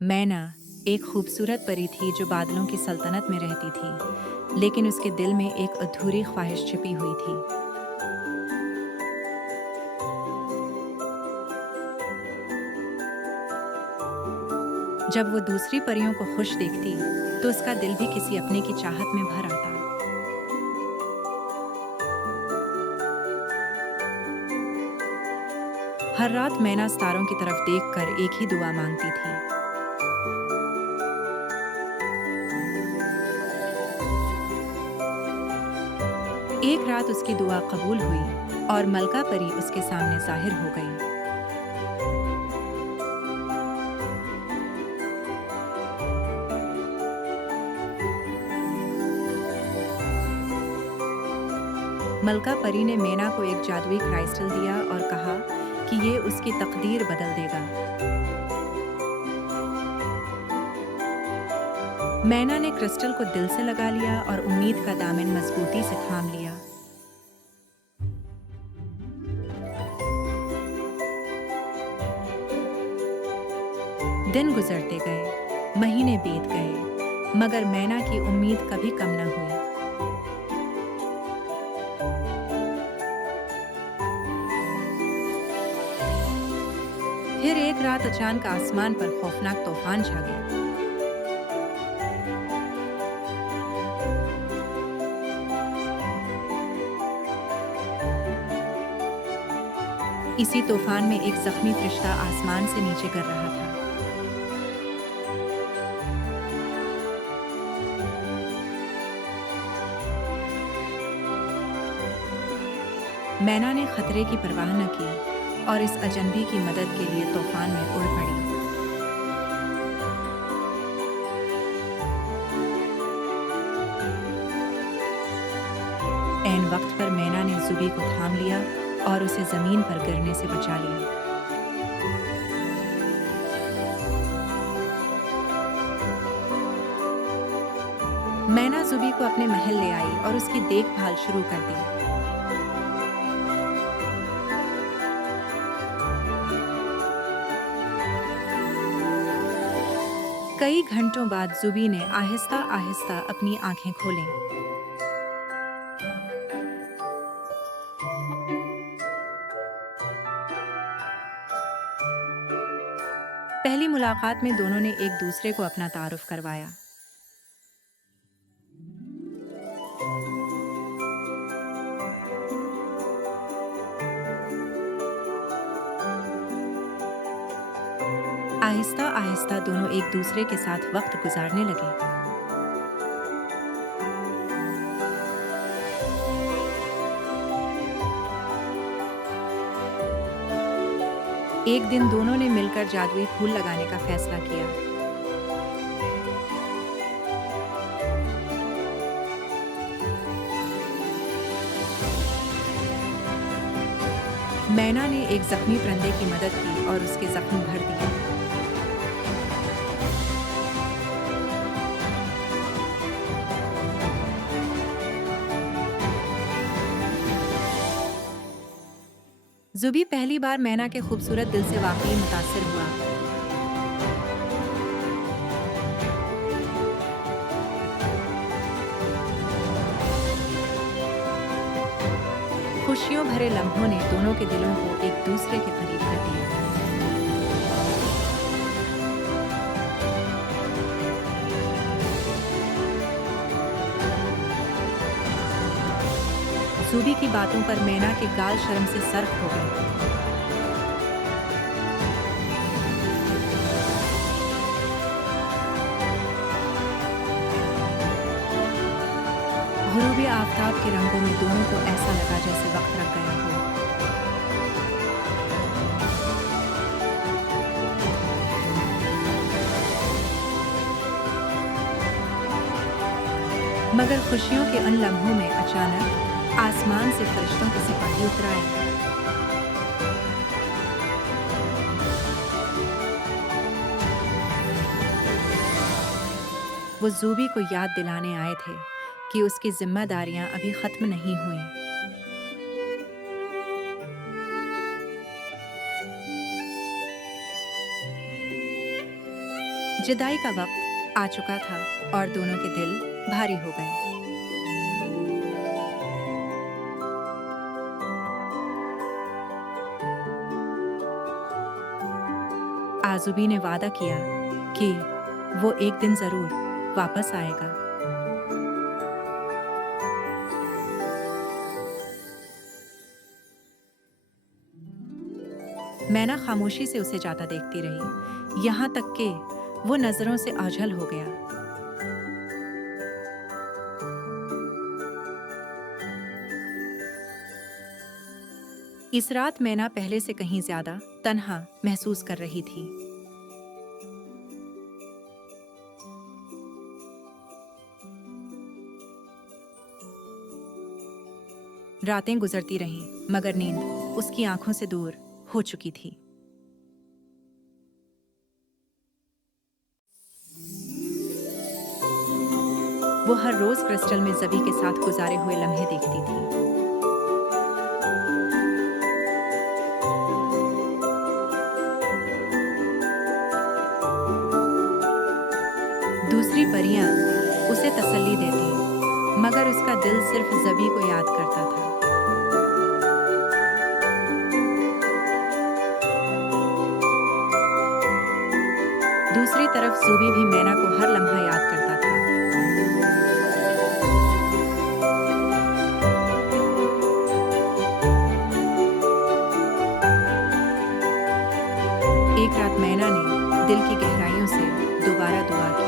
मैना एक खूबसूरत परी थी जो बादलों की सल्तनत में रहती थी, लेकिन उसके दिल में एक अधूरी ख्वाहिश छिपी हुई थी। जब वो दूसरी परियों को खुश देखती, तो उसका दिल भी किसी अपने की चाहत में भर आता। हर रात मैना सितारों की तरफ देखकर एक ही दुआ मांगती थी। एक रात उसकी दुआ कबूल हुई और मलका परी उसके सामने जाहिर हो गई। मलका परी ने मैना को एक जादुई क्राइस्टल दिया और कहा कि ये उसकी तकदीर बदल देगा। मैना ने क्रिस्टल को दिल से लगा लिया और उम्मीद का दामन मजबूती से थाम लिया। दिन गुजरते गए, महीने बीत गए, मगर मैना की उम्मीद कभी कम न हुई। फिर एक रात अचानक आसमान पर खौफनाक तूफान छा गया। इसी तूफान में एक जख्मी फरिश्ता आसमान से नीचे गिर रहा था। मैना ने खतरे की परवाह न की और इस अजनबी की मदद के लिए तूफान में उड़ पड़ी। ऐन वक्त पर मैना ने जुबी को थाम लिया और उसे जमीन पर गिरने से बचा लिया। मैना जुबी को अपने महल ले आई और उसकी देखभाल शुरू कर दी। कई घंटों बाद जुबी ने आहिस्ता आहिस्ता अपनी आंखें खोलीं। पहली मुलाकात में दोनों ने एक दूसरे को अपना तारुफ करवाया। आहिस्ता आहिस्ता दोनों एक दूसरे के साथ वक्त गुजारने लगे। एक दिन दोनों ने मिलकर जादुई फूल लगाने का फैसला किया। मैना ने एक जख्मी परिंदे की मदद की और उसके जख्म भर दिए। जुबी पहली बार मैना के खूबसूरत दिल से वाकई मुतासिर हुआ। खुशियों भरे लम्हों ने दोनों के दिलों को एक दूसरे के करीब कर दिया। जुबी की बातों पर मैना के गाल शर्म से सर्क हो गए। गुरूबी आफताब के रंगों में दोनों को ऐसा लगा जैसे वक्त रख गया हो। मगर खुशियों के उन लम्हों में अचानक आसमान से फरिश्तों के सिपाही उतर आए। वो जूबी को याद दिलाने आए थे कि उसकी जिम्मेदारियां अभी खत्म नहीं हुई। जुदाई का वक्त आ चुका था और दोनों के दिल भारी हो गए। आज़ुबी ने वादा किया कि वो एक दिन जरूर वापस आएगा। मैना खामोशी से उसे जाता देखती रही, यहाँ तक कि वो नजरों से ओझल हो गया। इस रात मैना पहले से कहीं ज्यादा तन्हा महसूस कर रही थी। रातें गुजरती रहीं, मगर नींद उसकी आंखों से दूर हो चुकी थी। वो हर रोज क्रिस्टल में ज़बी के साथ गुजारे हुए लम्हे देखती थी। दूसरी परियां उसे तसल्ली देती, मगर उसका दिल सिर्फ ज़बी को याद करता था। दूसरी तरफ ज़ुबी भी मैना को हर लम्हा याद करता था। एक रात मैना ने दिल की गहराइयों से दोबारा दुआ की।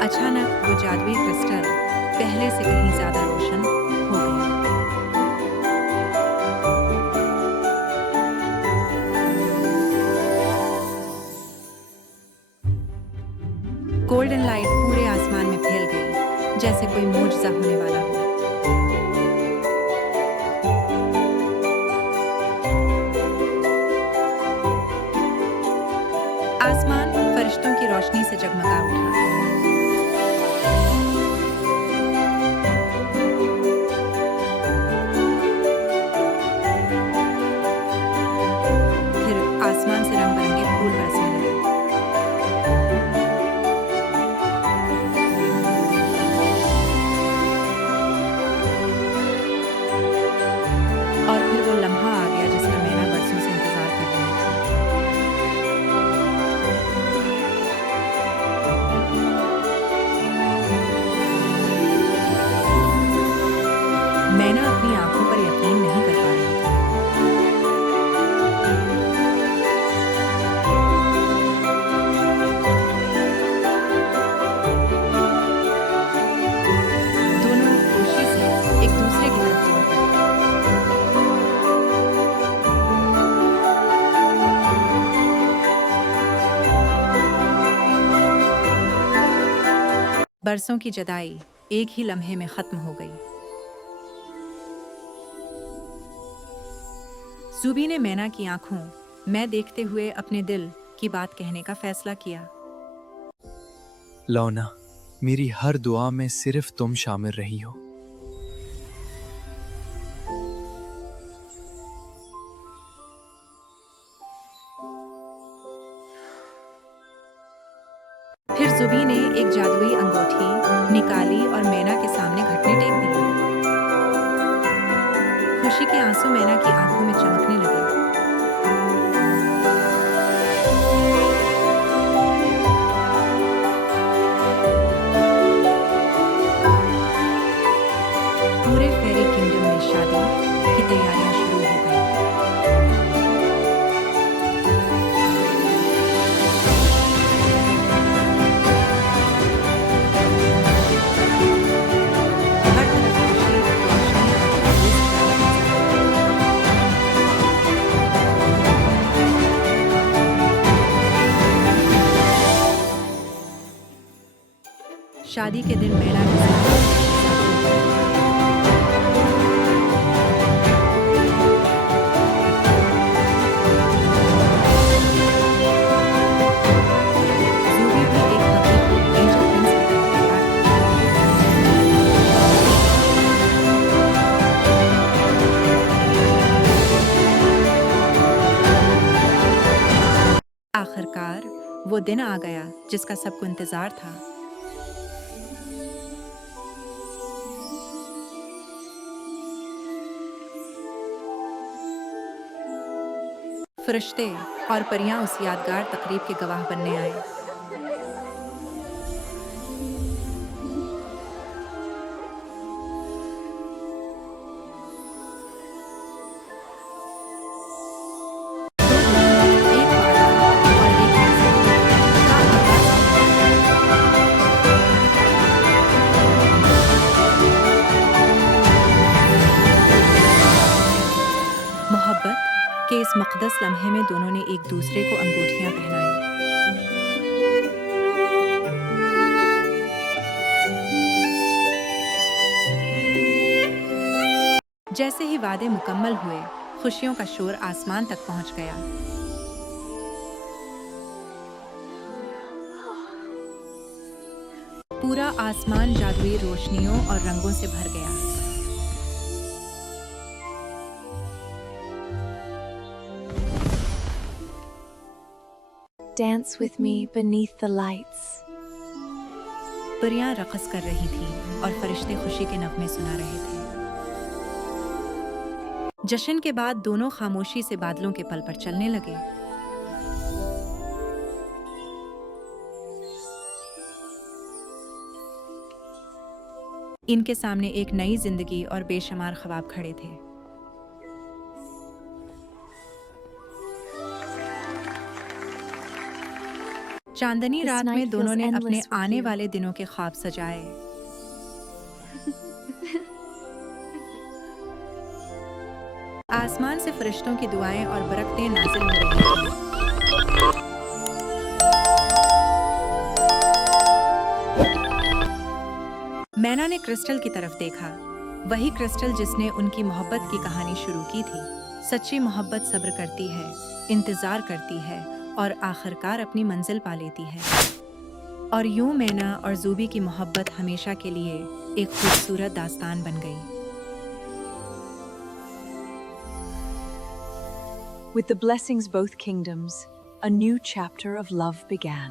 अचानक वो जादुई क्रिस्टल पहले से कहीं ज्यादा रोशन हो गया। गोल्डन लाइट पूरे आसमान में फैल गई, जैसे कोई मोजज़ा होने वाला हो। आसमान फरिश्तों की रोशनी से जगमगा उठा। फिर आसमान से रंग-बिरंगे फूल बरसने लगे। और फिर वो लम्हा आ गया जिसका मैना बरसों से इंतजार कर रही थी। मैना अपनी आंखों पर यकीन नहीं कर पा रही थी। दोनों खुशी से एक दूसरे की तरफ दौड़ पड़े। बरसों की जुदाई एक ही लम्हे में खत्म हो गई। ज़ुबी ने मैना की आंखों में देखते हुए अपने दिल की बात कहने का फैसला किया। लौना, मेरी हर दुआ में सिर्फ तुम शामिल रही हो। फिर ज़ुबी ने एक जादुई अंगूठी निकाली और मैना के सामने घटने टेक दी। खुशी के आंसू मैना की आंखों में चमकने लगे। पूरे फेरी किंगडम में शादी की तैयारियां शुरू हो गई। हर तरफ खुशी, रोशनी और शादी के दिन मैना के साथ ज़ुबी भी एक हकीकी एंजल प्रिंस की तरह तैयार थी। वो दिन आ गया जिसका सबको इंतजार था। फरिश्ते और परियां उस यादगार तकरीब के गवाह बनने आए। एक वादा और एक मंजिल का आगाज। मोहब्बत के इस मुक़द्दस लम्हे में दोनों ने एक दूसरे को अंगूठियां पहनाई। जैसे ही वादे मुकम्मल हुए, खुशियों का शोर आसमान तक पहुंच गया। पूरा आसमान जादुई रोशनियों और रंगों से भर गया। Dance with me beneath the lights. परियां रक़स कर रही थीं और फरिश्ते खुशी के नगमे सुना रहे थे। जश्न के बाद दोनों खामोशी से बादलों के पल पर चलने लगे। इनके सामने एक नई जिंदगी और बेशुमार ख्वाब खड़े थे। चांदनी This रात night में दोनों feels ने अपने endless with आने you. वाले दिनों के ख्वाब सजाए। आसमान से फरिश्तों की दुआएं और बरकतें नाज़िल हो रही थीं। मैना ने क्रिस्टल की तरफ देखा, वही क्रिस्टल जिसने उनकी मोहब्बत की कहानी शुरू की थी। सच्ची मोहब्बत सब्र करती है, इंतज़ार करती है और आखिरकार अपनी मंजिल पा लेती है। और यूं मैना और ज़ूबी की मोहब्बत हमेशा के लिए एक खूबसूरत दास्तान बन गई। With the blessings both kingdoms, a new chapter of love began.